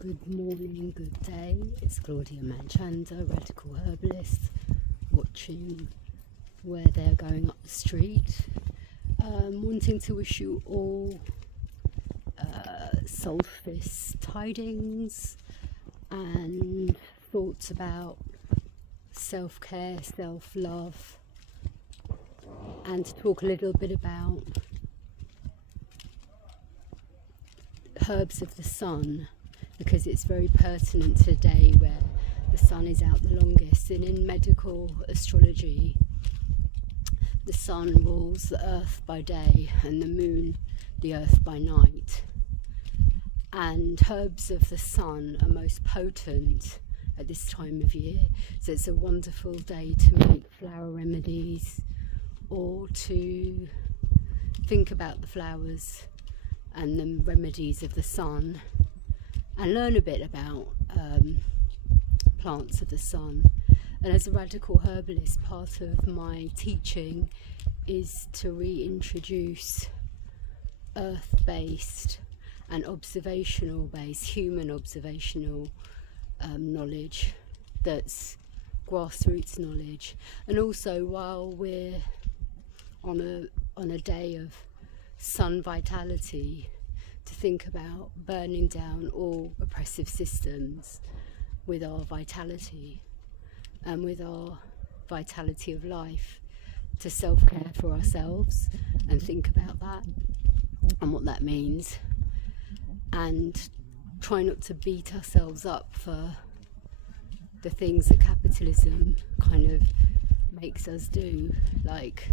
Good morning, good day. It's Claudia Manchanda, radical herbalist, watching where they're going up the street. Wanting to wish you all solstice tidings and thoughts about self-care, self-love, and to talk a little bit about herbs of the sun, because it's very pertinent today where the sun is out the longest. And in medical astrology, the sun rules the earth by day and the moon the earth by night. And herbs of the sun are most potent at this time of year, so it's a wonderful day to make flower remedies or to think about the flowers and the remedies of the sun and learn a bit about plants of the sun. And as a radical herbalist, part of my teaching is to reintroduce earth-based and observational-based, human observational knowledge that's grassroots knowledge. And also, while we're on a day of sun vitality, to think about burning down all oppressive systems with our vitality and with our vitality of life, to self-care for ourselves and think about that and what that means, and try not to beat ourselves up for the things that capitalism kind of makes us do, like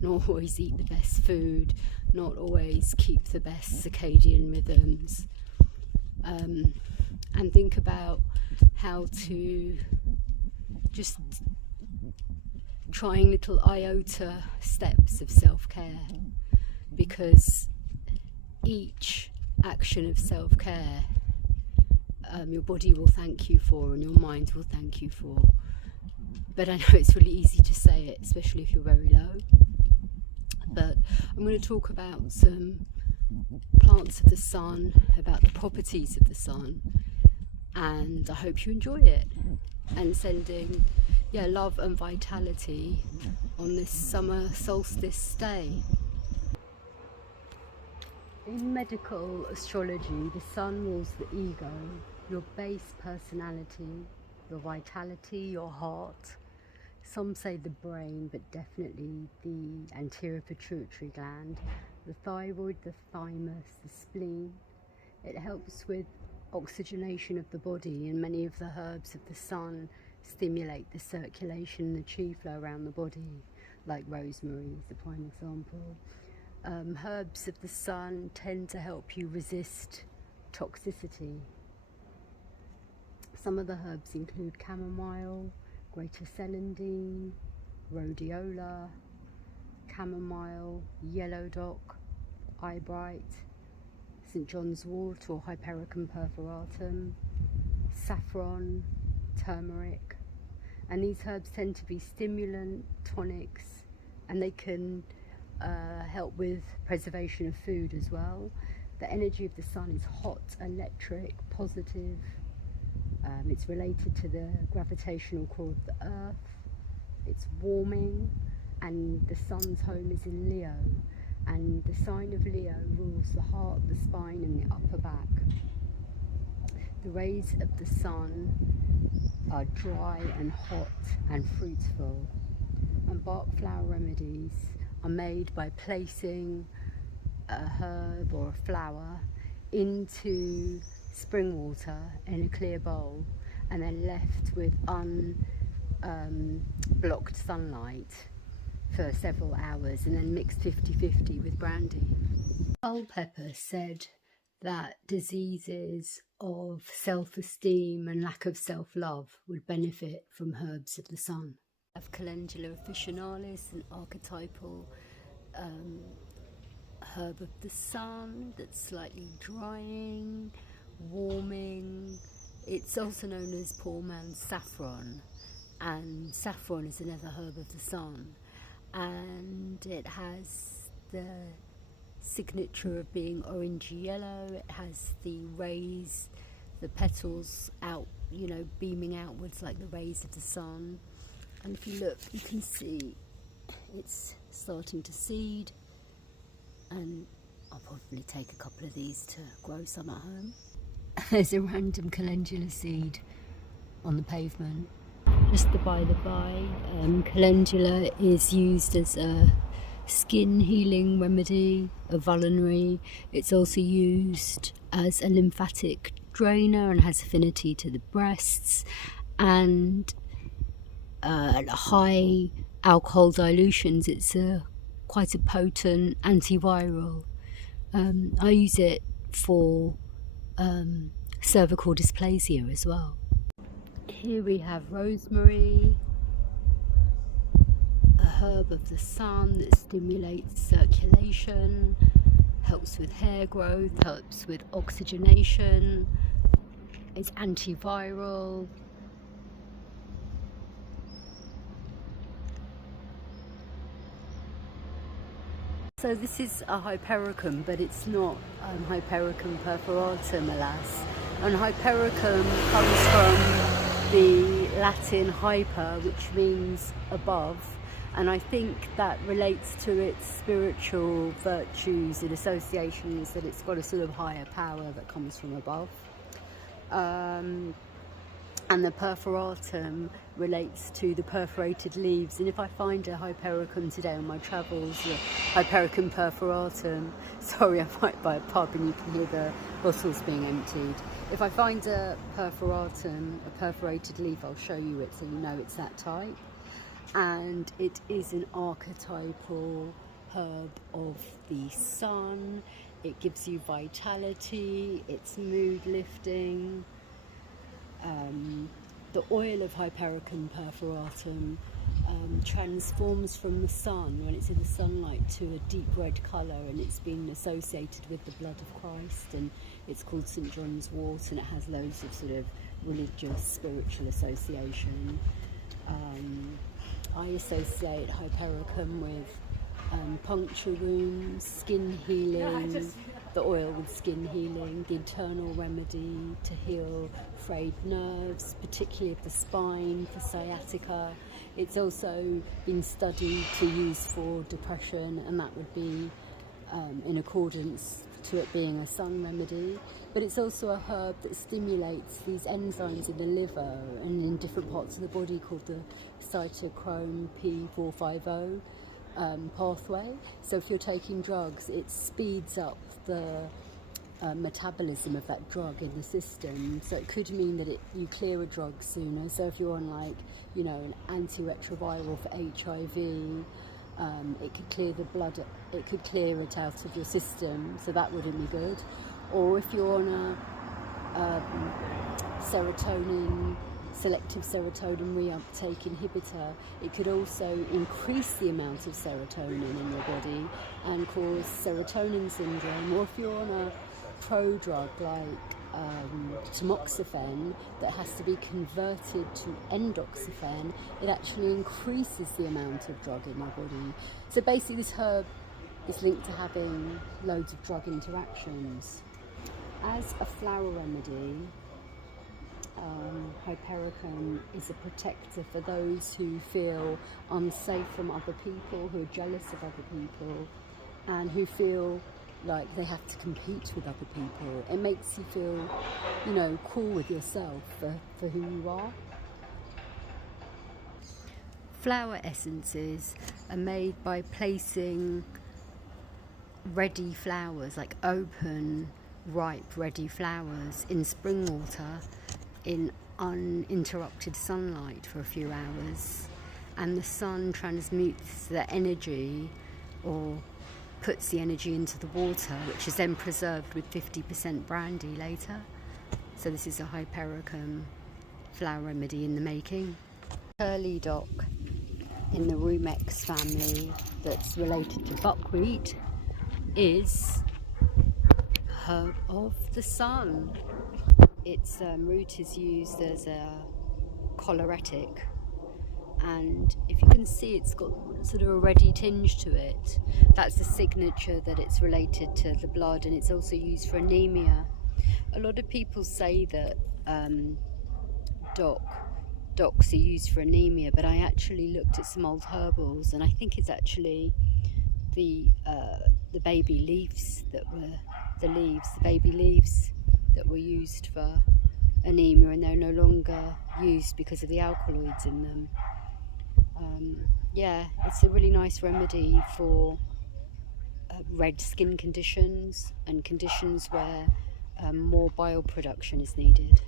not always eat the best food, not always keep the best circadian rhythms, and think about how to just trying little iota steps of self-care, because each action of self-care your body will thank you for and your mind will thank you for. But I know it's really easy to say it, especially if you're very low. But I'm going to talk about some plants of the sun, about the properties of the sun, and I hope you enjoy it. And sending love and vitality on this summer solstice day. In medical astrology, the sun rules the ego, your base personality, your vitality, your heart. Some say the brain, but definitely the anterior pituitary gland, the thyroid, the thymus, the spleen. It helps with oxygenation of the body, and many of the herbs of the sun stimulate the circulation and the chi flow around the body, like rosemary is the prime example. Herbs of the sun tend to help you resist toxicity. Some of the herbs include chamomile, greater celandine, rhodiola, chamomile, yellow dock, eyebright, St. John's wort or Hypericum perforatum, saffron, turmeric. And these herbs tend to be stimulant, tonics, and they can help with preservation of food as well. The energy of the sun is hot, electric, positive. It's related to the gravitational core of the earth. It's warming, and the sun's home is in Leo, and the sign of Leo rules the heart, the spine and the upper back. The rays of the sun are dry and hot and fruitful, and bark flower remedies are made by placing a herb or a flower into spring water in a clear bowl and then left with unblocked sunlight for several hours, and then mixed 50-50 with brandy. Culpeper said that diseases of self-esteem and lack of self-love would benefit from herbs of the sun. Of Calendula officinalis, an archetypal herb of the sun that's slightly drying, warming. It's also known as poor man's saffron, and saffron is another herb of the sun, and it has the signature of being orangey yellow. It has the rays, the petals out, you know, beaming outwards like the rays of the sun. And if you look, you can see it's starting to seed, and I'll probably take a couple of these to grow some at home. There's a random calendula seed on the pavement. Just by the by, calendula is used as a skin healing remedy, a vulnerary. It's also used as a lymphatic drainer and has affinity to the breasts, and at high alcohol dilutions it's quite a potent antiviral. I use it for cervical dysplasia as well. Here we have rosemary, a herb of the sun that stimulates circulation, helps with hair growth, helps with oxygenation, it's antiviral. So this is a hypericum, but it's not Hypericum perforatum, alas. And hypericum comes from the Latin hyper, which means above, and I think that relates to its spiritual virtues and associations, that it's got a sort of higher power that comes from above. And the perforatum relates to the perforated leaves, and if I find a hypericum today on my travels, Hypericum perforatum, sorry, I might buy a pub and you can hear the bottles being emptied. If I find a perforatum, a perforated leaf, I'll show you it so you know it's that type. And it is an archetypal herb of the sun. It gives you vitality, it's mood lifting. The oil of Hypericum perforatum transforms from the sun, when it's in the sunlight, to a deep red colour, and it's been associated with the blood of Christ, and it's called St. John's wort, and it has loads of sort of religious, spiritual association. I associate Hypericum with puncture wounds, skin healing, the oil with skin healing, the internal remedy to heal frayed nerves, particularly of the spine, for sciatica. It's also been studied to use for depression, and that would be in accordance to it being a sun remedy. But it's also a herb that stimulates these enzymes in the liver and in different parts of the body called the cytochrome P450 pathway. So if you're taking drugs, it speeds up the metabolism of that drug in the system. So it could mean that you clear a drug sooner. So if you're on, like, you know, an antiretroviral for HIV, it could clear the blood, it could clear it out of your system, so that wouldn't be good. Or if you're on a selective serotonin reuptake inhibitor, it could also increase the amount of serotonin in your body and cause serotonin syndrome. Or if you're on a prodrug like tamoxifen that has to be converted to endoxifen, it actually increases the amount of drug in your body. So basically this herb is linked to having loads of drug interactions. As a flower remedy, Hypericum is a protector for those who feel unsafe from other people, who are jealous of other people, and who feel like they have to compete with other people. It makes you feel, you know, cool with yourself for who you are. Flower essences are made by placing ready flowers, like open, ripe, ready flowers, in spring water in uninterrupted sunlight for a few hours, and the sun transmutes the energy, or puts the energy into the water, which is then preserved with 50% brandy later. So this is a Hypericum flower remedy in the making. Curly dock in the Rumex family, that's related to buckwheat, is herb of the sun. Its root is used as a choleretic, and if you can see, it's got sort of a reddy tinge to it. That's the signature that it's related to the blood, and it's also used for anemia. A lot of people say that docs are used for anemia, but I actually looked at some old herbals, and I think it's actually the baby leaves the baby leaves that were used for anemia, and they're no longer used because of the alkaloids in them. Yeah, it's a really nice remedy for red skin conditions and conditions where more bile production is needed.